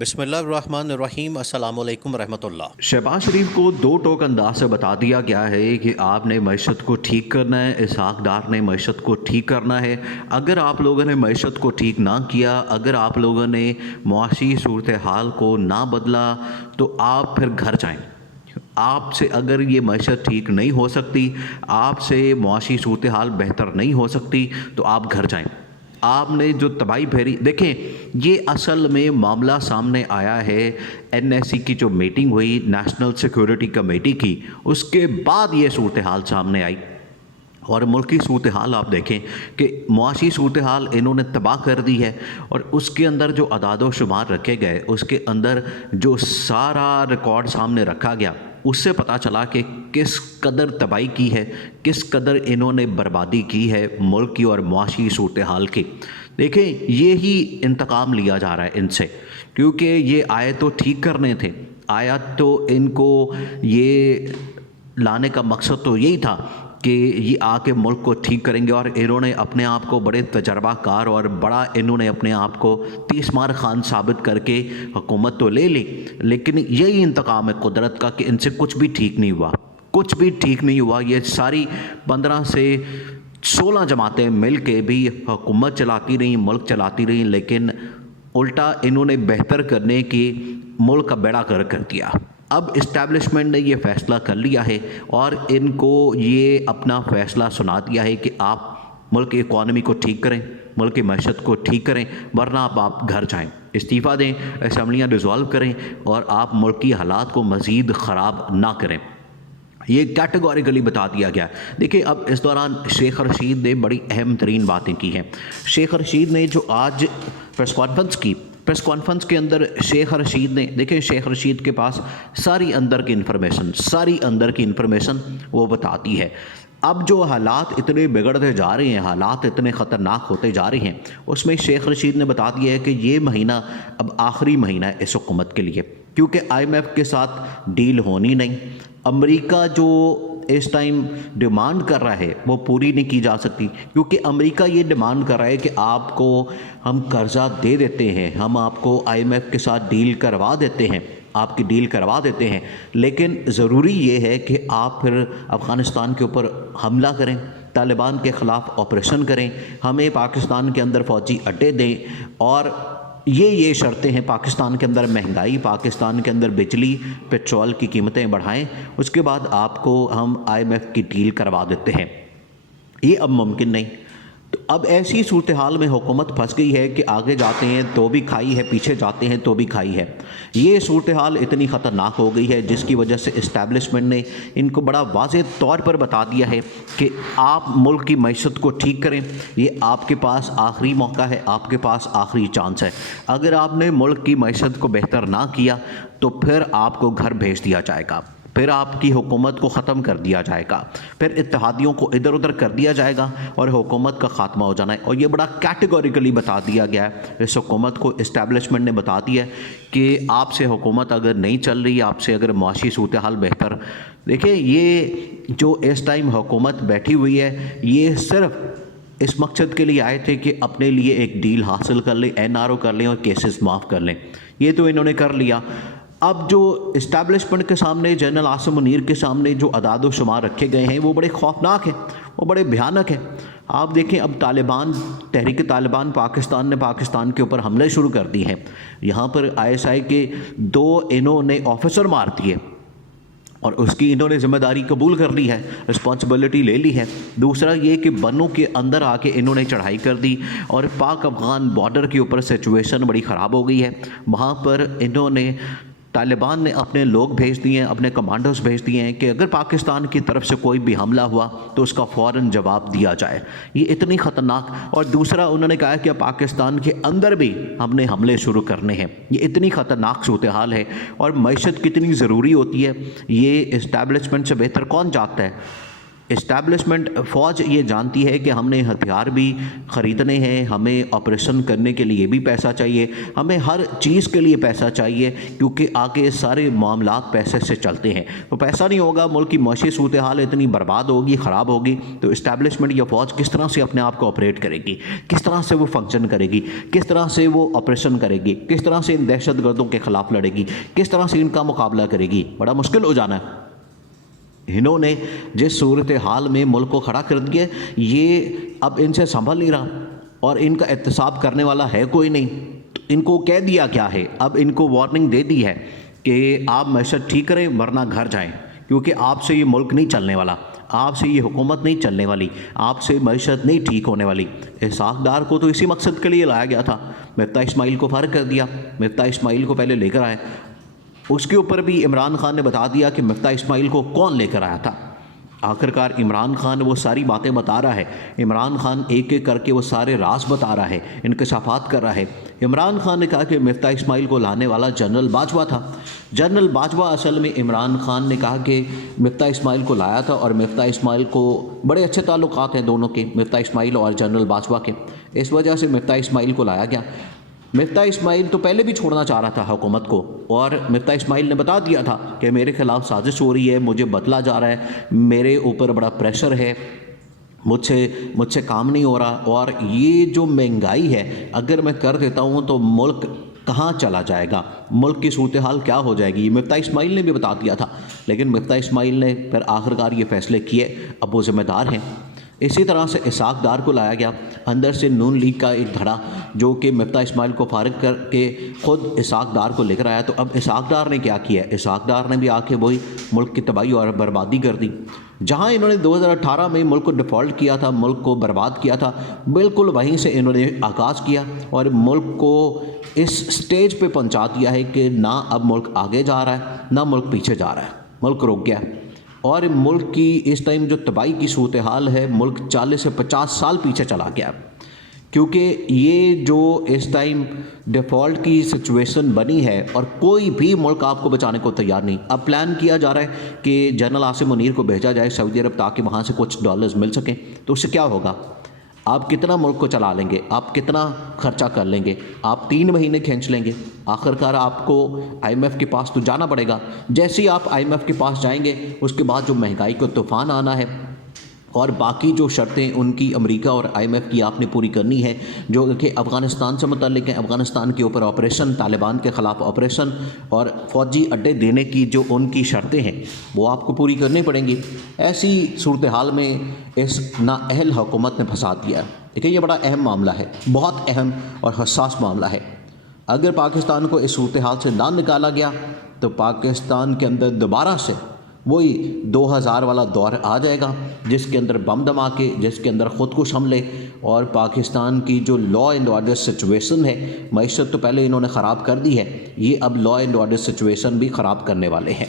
بسم اللہ الرحمن الرحیم۔ السلام علیکم ورحمۃ اللہ۔ شہباز شریف کو دو ٹوک انداز سے بتا دیا گیا ہے کہ آپ نے معیشت کو ٹھیک کرنا ہے، اسحاق ڈار نے معیشت کو ٹھیک کرنا ہے۔ اگر آپ لوگوں نے معیشت کو ٹھیک نہ کیا، اگر آپ لوگوں نے معاشی صورتحال کو نہ بدلا تو آپ پھر گھر جائیں۔ آپ سے اگر یہ معیشت ٹھیک نہیں ہو سکتی، آپ سے معاشی صورتحال بہتر نہیں ہو سکتی تو آپ گھر جائیں۔ آپ نے جو تباہی پھیری، دیکھیں یہ اصل میں معاملہ سامنے آیا ہے این ایس سی کی جو میٹنگ ہوئی نیشنل سیکیورٹی کمیٹی کی، اس کے بعد یہ صورتحال سامنے آئی۔ اور ملکی صورتحال آپ دیکھیں کہ معاشی صورتحال انہوں نے تباہ کر دی ہے، اور اس کے اندر جو اعداد و شمار رکھے گئے، اس کے اندر جو سارا ریکارڈ سامنے رکھا گیا، اس سے پتہ چلا کہ کس قدر تباہی کی ہے، کس قدر انہوں نے بربادی کی ہے ملک کی اور معاشی صورتحال کی۔ دیکھیں یہی انتقام لیا جا رہا ہے ان سے، کیونکہ یہ آئے تو ٹھیک کرنے تھے، آیا تو ان کو یہ لانے کا مقصد تو یہی تھا کہ یہ آ کے ملک کو ٹھیک کریں گے، اور انہوں نے اپنے آپ کو بڑے تجربہ کار اور بڑا انہوں نے اپنے آپ کو تیس مار خان ثابت کر کے حکومت تو لے لی، لیکن یہی انتقام ہے قدرت کا کہ ان سے کچھ بھی ٹھیک نہیں ہوا، کچھ بھی ٹھیک نہیں ہوا۔ یہ ساری 15 سے 16 جماعتیں مل کے بھی حکومت چلاتی رہیں، ملک چلاتی رہیں، لیکن الٹا انہوں نے بہتر کرنے کی ملک کا بیڑا گرک کر دیا۔ اب اسٹیبلشمنٹ نے یہ فیصلہ کر لیا ہے اور ان کو یہ اپنا فیصلہ سنا دیا ہے کہ آپ ملک کی اکانومی کو ٹھیک کریں، ملک کی معیشت کو ٹھیک کریں، ورنہ آپ گھر جائیں، استعفیٰ دیں، اسمبلیاں ڈیزالو کریں، اور آپ ملکی حالات کو مزید خراب نہ کریں۔ یہ کیٹیگوریکلی بتا دیا گیا۔ دیکھیں اب اس دوران شیخ رشید نے بڑی اہم ترین باتیں کی ہیں۔ شیخ رشید نے جو آج پریس کانفرنس کے اندر شیخ رشید نے، دیکھیں شیخ رشید کے پاس ساری اندر کی انفارمیشن وہ بتاتی ہے۔ اب جو حالات اتنے بگڑتے جا رہے ہیں، حالات اتنے خطرناک ہوتے جا رہے ہیں، اس میں شیخ رشید نے بتا دیا ہے کہ یہ مہینہ اب آخری مہینہ ہے اس حکومت کے لیے، کیونکہ آئی ایم ایف کے ساتھ ڈیل ہونی نہیں، امریکہ جو اس ٹائم ڈیمانڈ کر رہا ہے وہ پوری نہیں کی جا سکتی، کیونکہ امریکہ یہ ڈیمانڈ کر رہا ہے کہ آپ کو ہم قرضہ دے دیتے ہیں، ہم آپ کو آئی ایم ایف کے ساتھ ڈیل کروا دیتے ہیں، آپ کی ڈیل کروا دیتے ہیں، لیکن ضروری یہ ہے کہ آپ پھر افغانستان کے اوپر حملہ کریں، طالبان کے خلاف آپریشن کریں، ہمیں پاکستان کے اندر فوجی اڈے دیں، اور یہ شرطیں ہیں، پاکستان کے اندر مہنگائی، پاکستان کے اندر بجلی پیٹرول کی قیمتیں بڑھائیں، اس کے بعد آپ کو ہم آئی ایم ایف کی ڈیل کروا دیتے ہیں۔ یہ اب ممکن نہیں۔ تو اب ایسی صورتحال میں حکومت پھنس گئی ہے کہ آگے جاتے ہیں تو بھی کھائی ہے، پیچھے جاتے ہیں تو بھی کھائی ہے۔ یہ صورتحال اتنی خطرناک ہو گئی ہے جس کی وجہ سے اسٹیبلشمنٹ نے ان کو بڑا واضح طور پر بتا دیا ہے کہ آپ ملک کی معیشت کو ٹھیک کریں، یہ آپ کے پاس آخری موقع ہے، آپ کے پاس آخری چانس ہے۔ اگر آپ نے ملک کی معیشت کو بہتر نہ کیا تو پھر آپ کو گھر بھیج دیا جائے گا، پھر آپ کی حکومت کو ختم کر دیا جائے گا، پھر اتحادیوں کو ادھر ادھر کر دیا جائے گا اور حکومت کا خاتمہ ہو جانا ہے۔ اور یہ بڑا کیٹیگوریکلی بتا دیا گیا ہے، اس حکومت کو اسٹیبلشمنٹ نے بتا دیا ہے کہ آپ سے حکومت اگر نہیں چل رہی، آپ سے اگر معاشی صورتحال بہتر، دیکھیں یہ جو اس ٹائم حکومت بیٹھی ہوئی ہے، یہ صرف اس مقصد کے لیے آئے تھے کہ اپنے لیے ایک ڈیل حاصل کر لیں، این آر او کر لیں اور کیسز معاف کر لیں، یہ تو انہوں نے کر لیا۔ اب جو اسٹیبلشمنٹ کے سامنے، جنرل عاصم منیر کے سامنے جو اعداد و شمار رکھے گئے ہیں وہ بڑے خوفناک ہیں، وہ بڑے بھیانک ہیں۔ آپ دیکھیں اب تحریک طالبان پاکستان نے پاکستان کے اوپر حملے شروع کر دی ہیں، یہاں پر آئی ایس آئی کے 2 انہوں نے آفیسر مار دیے، اور اس کی انہوں نے ذمہ داری قبول کر لی ہے، رسپانسبلٹی لے لی ہے۔ دوسرا یہ کہ بنوں کے اندر آ کے انہوں نے چڑھائی کر دی، اور پاک افغان بارڈر کے اوپر سچویشن بڑی خراب ہو گئی ہے، وہاں پر انہوں نے طالبان نے اپنے لوگ بھیج دیے ہیں، اپنے کمانڈوز بھیج دیے ہیں کہ اگر پاکستان کی طرف سے کوئی بھی حملہ ہوا تو اس کا فوراً جواب دیا جائے۔ یہ اتنی خطرناک، اور دوسرا انہوں نے کہا کہ پاکستان کے اندر بھی ہم نے حملے شروع کرنے ہیں۔ یہ اتنی خطرناک صورتحال ہے، اور معیشت کتنی ضروری ہوتی ہے یہ اسٹیبلشمنٹ سے بہتر کون جانتا ہے۔ اسٹیبلشمنٹ فوج یہ جانتی ہے کہ ہم نے ہتھیار بھی خریدنے ہیں، ہمیں آپریشن کرنے کے لیے بھی پیسہ چاہیے، ہمیں ہر چیز کے لیے پیسہ چاہیے، کیونکہ آگے سارے معاملات پیسے سے چلتے ہیں۔ تو پیسہ نہیں ہوگا، ملک کی معاشی صورتحال اتنی برباد ہوگی، خراب ہوگی، تو اسٹیبلشمنٹ یا فوج کس طرح سے اپنے آپ کو آپریٹ کرے گی، کس طرح سے وہ فنکشن کرے گی، کس طرح سے وہ آپریشن کرے گی، کس طرح سے ان دہشت گردوں کے خلاف لڑے گی، کس طرح سے ان کا مقابلہ کرے گی؟ بڑا مشکل ہو جانا ہے۔ انہوں نے جس صورتحال میں ملک کو کھڑا کر دیا، یہ اب ان سے سنبھل نہیں رہا، اور ان کا احتساب کرنے والا ہے کوئی نہیں۔ تو ان کو کہہ دیا کیا ہے، اب ان کو وارننگ دے دی ہے کہ آپ معیشت ٹھیک کریں ورنہ گھر جائیں، کیونکہ آپ سے یہ ملک نہیں چلنے والا، آپ سے یہ حکومت نہیں چلنے والی، آپ سے معیشت نہیں ٹھیک ہونے والی۔ اسحاق ڈار کو تو اسی مقصد کے لیے لایا گیا تھا، مفتاح اسماعیل کو فارغ کر دیا، مفتاح اسماعیل کو پہلے لے کر آئے، اس کے اوپر بھی عمران خان نے بتا دیا کہ مفتاح اسماعیل کو کون لے کر آیا تھا۔ آخرکار عمران خان وہ ساری باتیں بتا رہا ہے، عمران خان ایک ایک کر کے وہ سارے راز بتا رہا ہے، انکشافات کر رہا ہے۔ عمران خان نے کہا کہ مفتاح اسماعیل کو لانے والا جنرل باجوہ تھا۔ جنرل باجوہ اصل میں عمران خان نے کہا کہ مفتاح اسماعیل کو لایا تھا، اور مفتاح اسماعیل کو بڑے اچھے تعلقات ہیں دونوں کے، مفتاح اسماعیل اور جنرل باجوہ کے، اس وجہ سے مفتاح اسماعیل کو لایا گیا۔ مفتاح اسماعیل تو پہلے بھی چھوڑنا چاہ رہا تھا حکومت کو، اور مفتاح اسماعیل نے بتا دیا تھا کہ میرے خلاف سازش ہو رہی ہے، مجھے بدلا جا رہا ہے، میرے اوپر بڑا پریشر ہے، مجھ سے کام نہیں ہو رہا، اور یہ جو مہنگائی ہے اگر میں کر دیتا ہوں تو ملک کہاں چلا جائے گا، ملک کی صورتحال کیا ہو جائے گی، یہ مفتاح اسماعیل نے بھی بتا دیا تھا۔ لیکن مفتاح اسماعیل نے پھر آخرکار یہ فیصلے کیے، اب وہ ذمہ دار ہیں۔ اسی طرح سے اسحاق ڈار کو لایا گیا، اندر سے نون لیگ کا ایک دھڑا جو کہ مفتاح اسماعیل کو فارغ کر کے خود اسحاق ڈار کو لے کر آیا۔ تو اب اسحاق ڈار نے کیا کیا ہے، اسحاق ڈار نے بھی آ کے وہی ملک کی تباہی اور بربادی کر دی۔ جہاں انہوں نے 2018 میں ملک کو ڈیفالٹ کیا تھا، ملک کو برباد کیا تھا، بالکل وہیں سے انہوں نے آغاز کیا، اور ملک کو اس سٹیج پہ پہنچا دیا ہے کہ نہ اب ملک آگے جا رہا ہے نہ ملک پیچھے جا رہا ہے، ملک رک گیا ہے۔ اور ملک کی اس ٹائم جو تباہی کی صورتحال ہے، ملک 40 سے 50 سال پیچھے چلا گیا، کیونکہ یہ جو اس ٹائم ڈیفالٹ کی سچویشن بنی ہے، اور کوئی بھی ملک آپ کو بچانے کو تیار نہیں۔ اب پلان کیا جا رہا ہے کہ جنرل عاصم منیر کو بھیجا جائے سعودی عرب تاکہ وہاں سے کچھ ڈالرز مل سکیں، تو اس سے کیا ہوگا؟ آپ کتنا ملک کو چلا لیں گے، آپ کتنا خرچہ کر لیں گے، آپ 3 مہینے کھینچ لیں گے، آخرکار آپ کو آئی ایم ایف کے پاس تو جانا پڑے گا۔ جیسے ہی آپ آئی ایم ایف کے پاس جائیں گے، اس کے بعد جو مہنگائی کو طوفان آنا ہے، اور باقی جو شرطیں ان کی امریکہ اور آئی ایم ایف کی آپ نے پوری کرنی ہے، جو کہ افغانستان سے متعلق ہیں، افغانستان کے اوپر آپریشن، طالبان کے خلاف آپریشن، اور فوجی اڈے دینے کی جو ان کی شرطیں ہیں وہ آپ کو پوری کرنی پڑیں گی۔ ایسی صورتحال میں اس نااہل حکومت نے پھنسا دیا ہے۔ دیکھیں یہ بڑا اہم معاملہ ہے، بہت اہم اور حساس معاملہ ہے۔ اگر پاکستان کو اس صورتحال سے نہ نکالا گیا تو پاکستان کے اندر دوبارہ سے وہی 2000 والا دور آ جائے گا، جس کے اندر بم دھماکے، جس کے اندر خودکش حملے، اور پاکستان کی جو لا اینڈ آرڈر سچویشن ہے، معیشت تو پہلے انہوں نے خراب کر دی ہے، یہ اب لا اینڈ آرڈر سچویشن بھی خراب کرنے والے ہیں۔